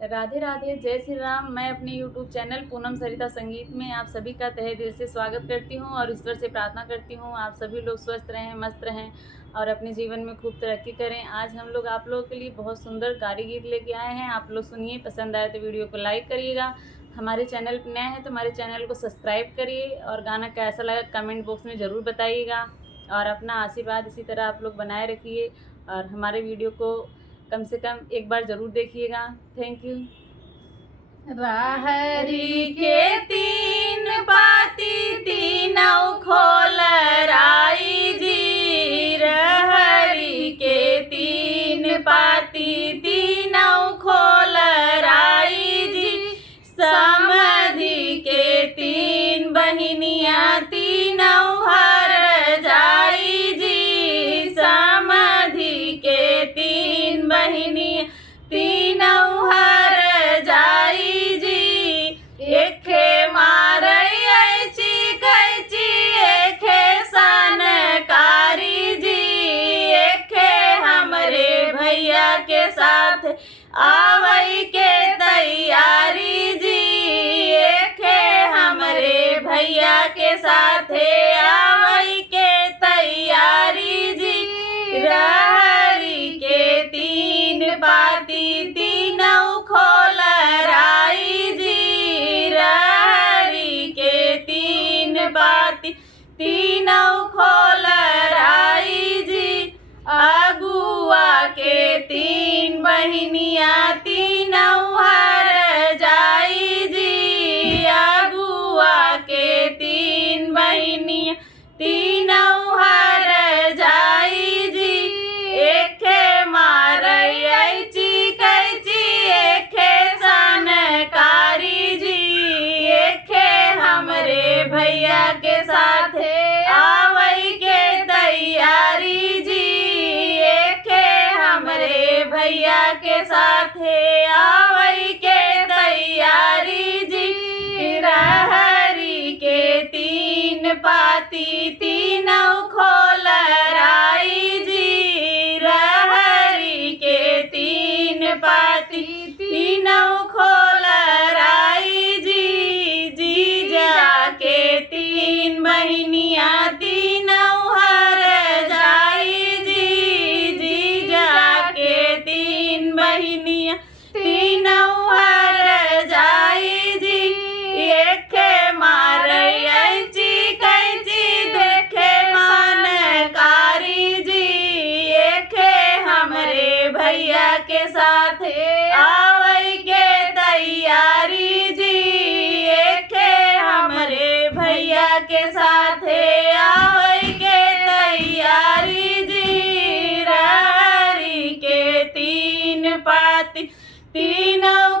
राधे राधे, जय श्री राम। मैं अपने YouTube चैनल पूनम सरिता संगीत में आप सभी का तहे दिल से स्वागत करती हूं और ईश्वर से प्रार्थना करती हूं आप सभी लोग स्वस्थ रहें, मस्त रहें और अपने जीवन में खूब तरक्की करें। आज हम लोग आप लोगों के लिए बहुत सुंदर गारी गीत लेके आए हैं। आप लोग सुनिए, पसंद आए तो वीडियो को लाइक करिएगा। हमारे चैनल पर नए हैं तो हमारे चैनल को सब्सक्राइब करिए और गाना कैसा लगा कमेंट बॉक्स में ज़रूर बताइएगा और अपना आशीर्वाद इसी तरह आप लोग बनाए रखिए और हमारे वीडियो को कम से कम एक बार ज़रूर देखिएगा। Thank you. रहरी के तीन पाती तीनों खोल राई जी। रहरी के तीन पाती तीनों खोल राई जी। समधि के तीन बहिनियाँ तीनों हर जाई जी। समधि के तीन बहिनियाँ तीनों हर जाई जी। एखे मारई कैची एखे सनकारी जी। एखे हमरे भैया के साथ आवई के तैयारी जी। एखे हमरे भैया के साथ आवई के तैयारी जी। रहरी के तीन पाती तीनों खोल राई जी। रहरी के तीन पाती तीनों खोल राई जी। अगुआ के तीन बहिनियाँ तीनों हर जाई जी। अगुआ के तीन बहिनियाँ तीनों हर जाई जी। एखे मारई कैची एखे सनकारी जी। एखे हमरे भैया के साथ आवई के तैयारी जी। एखे हमरे भैया के साथ आवई के तैयारी जी। रहरी के तीन पाती तीनों खोल राई जी। रहरी के तीन पाती तीनों खोल राई जी। जीजा के तीन बहिनियाँ तीनों हर जाई जी। जीजा के तीन बहिनियाँ तीनों हर जाई जी। एखे मारई कैची देखे मनकारी जी। एखे हमरे भैया के साथ आवई के तैयारी जी। एखे हमरे भैया के साथ आवई के तैयारी जी। रहरी के तीन पाती तीनों